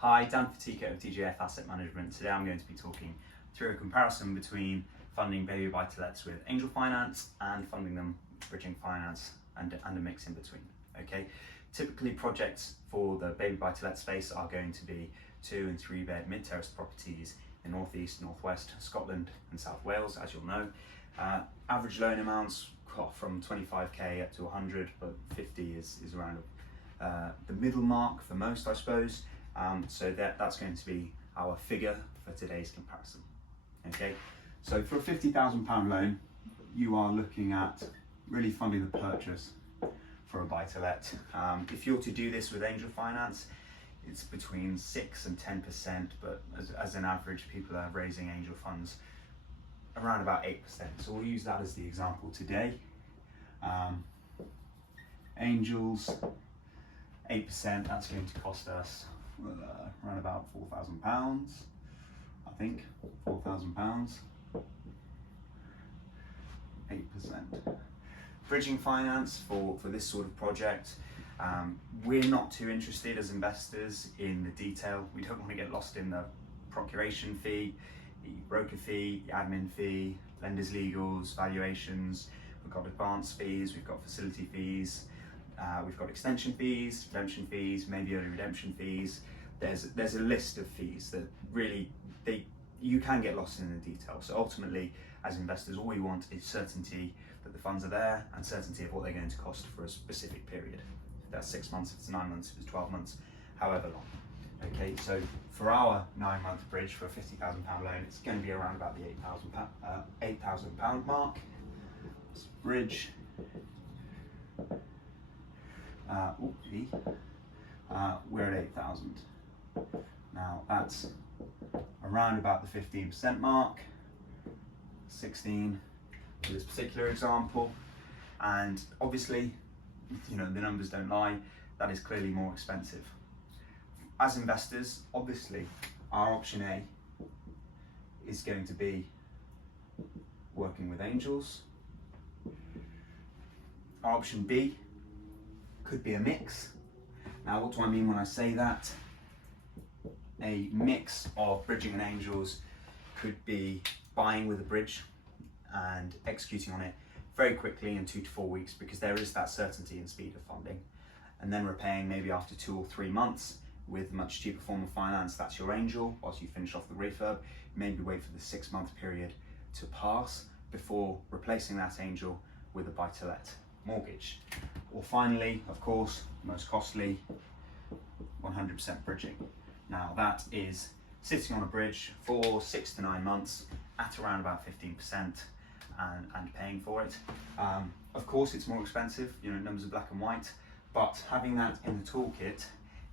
Hi, Dan Fatica of DGF Asset Management. Today I'm going to be talking through a comparison between funding baby buy-to-lets with angel finance and funding them with bridging finance and a mix in between. Okay, typically projects for the baby buy-to-let space are going to be 2 and 3 bed mid-terrace properties in North East, North West, Scotland and South Wales, as you'll know. Average loan amounts from 25k up to 100, but 50 is around the middle mark for most, I suppose. So that's going to be our figure for today's comparison. Okay, so for a £50,000 loan, you are looking at really funding the purchase for a buy-to-let. If you're to do this with angel finance, it's between 6 and 10%, but as an average, people are raising angel funds around about 8%. So we'll use that as the example today. Angels, 8%, that's going to cost us around about £4,000, I think, £4,000, 8%. Bridging finance for this sort of project, we're not too interested as investors in the detail. We don't want to get lost in the procuration fee, the broker fee, the admin fee, lenders legals, valuations. We've got advance fees, we've got facility fees, we've got extension fees, redemption fees, maybe early redemption fees. There's a list of fees that really you can get lost in the detail. So ultimately, as investors, all we want is certainty that the funds are there and certainty of what they're going to cost for a specific period. If that's 6 months, if it's 9 months, if it's 12 months, however long. Okay, so for our 9-month bridge for a £50,000 loan, it's going to be around about the £8,000 mark. Bridge. We're at 8,000. Now that's around about the 15% mark, 16 for this particular example, and obviously, the numbers don't lie. That is clearly more expensive. As investors, obviously, our option A is going to be working with angels. Our option B could be a mix. Now, what do I mean when I say that? A mix of bridging and angels could be buying with a bridge and executing on it very quickly in 2 to 4 weeks, because there is that certainty and speed of funding, and then repaying maybe after 2 or 3 months with a much cheaper form of finance. That's your angel. Whilst you finish off the refurb, maybe wait for the 6-month period to pass before replacing that angel with a buy-to-let mortgage. Or finally, of course, most costly, 100% bridging. Now that is sitting on a bridge for 6 to 9 months at around about 15% and paying for it. Of course, it's more expensive, numbers are black and white, but having that in the toolkit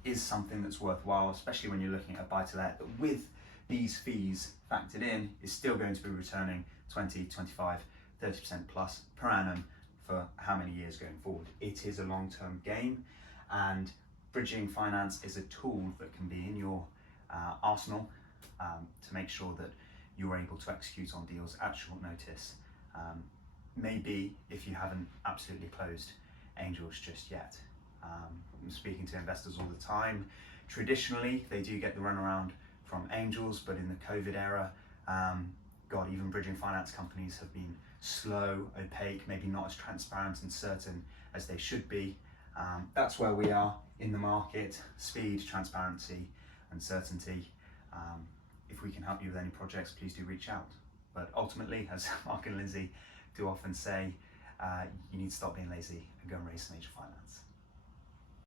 is something that's worthwhile, especially when you're looking at a buy-to-let that with these fees factored in is still going to be returning 20, 25, 30% plus per annum for how many years going forward. It is a long-term game, and bridging finance is a tool that can be in your arsenal to make sure that you're able to execute on deals at short notice. Maybe if you haven't absolutely closed angels just yet. I'm speaking to investors all the time. Traditionally, they do get the runaround from angels, but in the COVID era, even bridging finance companies have been slow, opaque, maybe not as transparent and certain as they should be. That's where we are in the market: speed, transparency and certainty. If we can help you with any projects, please do reach out. But ultimately, as Mark and Lindsay do often say, you need to stop being lazy and go and raise some angel finance.